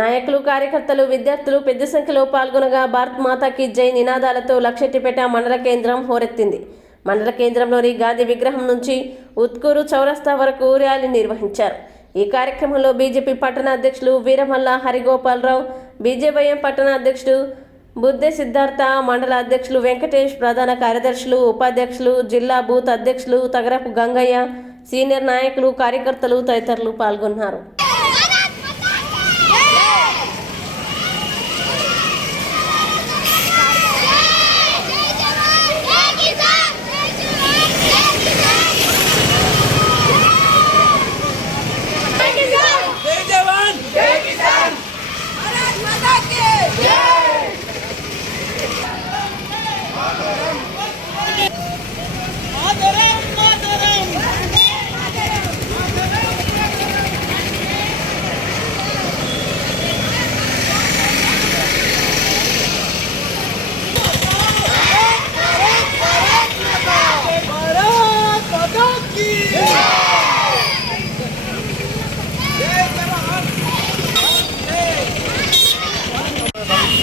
నాయకులు, కార్యకర్తలు, విద్యార్థులు పెద్ద సంఖ్యలో పాల్గొనగా భారత్ మాతాకి జై నినాదాలతో లక్షెట్టిపేట మండల కేంద్రం హోరెత్తింది. మండల కేంద్రంలోని గాంధీ విగ్రహం నుంచి ఉత్కూరు చౌరస్తా వరకు ర్యాలీ నిర్వహించారు. ఈ కార్యక్రమంలో బీజేపీ పట్టణ అధ్యక్షులు వీరమల్ల హరిగోపాలరావు, బీజేవైఎం పట్టణ అధ్యక్షుడు బుద్ధే సిద్ధార్థ, మండల అధ్యక్షులు వెంకటేష్, ప్రధాన కార్యదర్శులు, ఉపాధ్యక్షులు, జిల్లా బూత్ అధ్యక్షులు తగరపు గంగయ్య, సీనియర్ నాయకులు, కార్యకర్తలు తదితరులు పాల్గొన్నారు.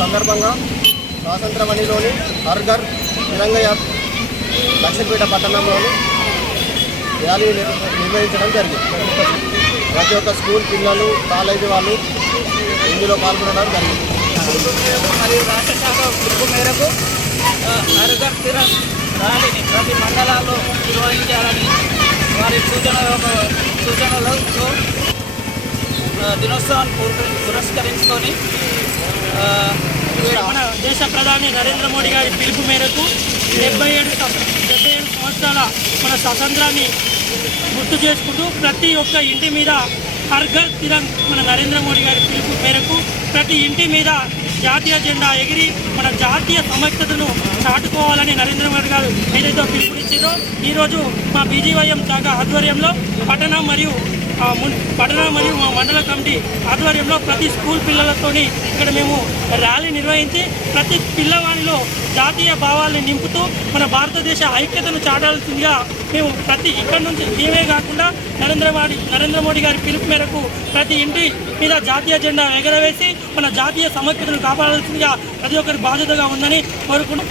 సందర్భంగా స్వాతంత్రమణిలోని హర్ఘర్ తిరంగా లక్షపేట పట్టణంలోని ర్యాలీ నిర్వహించడం జరిగింది. ప్రతి ఒక్క స్కూల్ పిల్లలు, కాలేజీ వాళ్ళు ఇందులో పాల్గొనడం జరిగింది. మరియు రాష్ట్ర శాఖ పిలుపు మేరకు హర్ఘర్ తిరంగా ర్యాలీని ప్రతి మండలాల్లో నిర్వహించాలని వారి సూచనలతో దినోత్సవాన్ని పురస్కరించుకొని మన దేశ ప్రధాని నరేంద్ర మోడీ గారి పిలుపు మేరకు 77 సంవత్సరాల మన స్వాతంత్రాన్ని గుర్తు చేసుకుంటూ ప్రతి ఒక్క ఇంటి మీద హర్ఘర్ తిరంగా మన నరేంద్ర మోడీ గారి పిలుపు మేరకు ప్రతి ఇంటి మీద జాతీయ జెండా ఎగిరి మన జాతీయ సమైక్యతను చాటుకోవాలని నరేంద్ర మోడీ గారు ఏదైతే పిలుపునిచ్చారో ఈరోజు మా బీజేవైఎం శాఖ ఆధ్వర్యంలో పట్టణ మరియు మా మండల కమిటీ ఆధ్వర్యంలో ప్రతి స్కూల్ పిల్లలతోని ఇక్కడ మేము ర్యాలీ నిర్వహించి ప్రతి పిల్లవాడిలో జాతీయ భావాలను నింపుతూ మన భారతదేశ ఐక్యతను చాటాల్సిందిగా మేము ఇక్కడ నుంచి మేమే కాకుండా నరేంద్ర మోడీ గారి పిలుపు మేరకు ప్రతి ఇంటి మీద జాతీయ జెండా ఎగరవేసి మన జాతీయ సమైక్యతను కాపాడాల్సిందిగా ప్రతి ఒక్కరి బాధ్యతగా ఉందని కోరుకుంటున్నాం.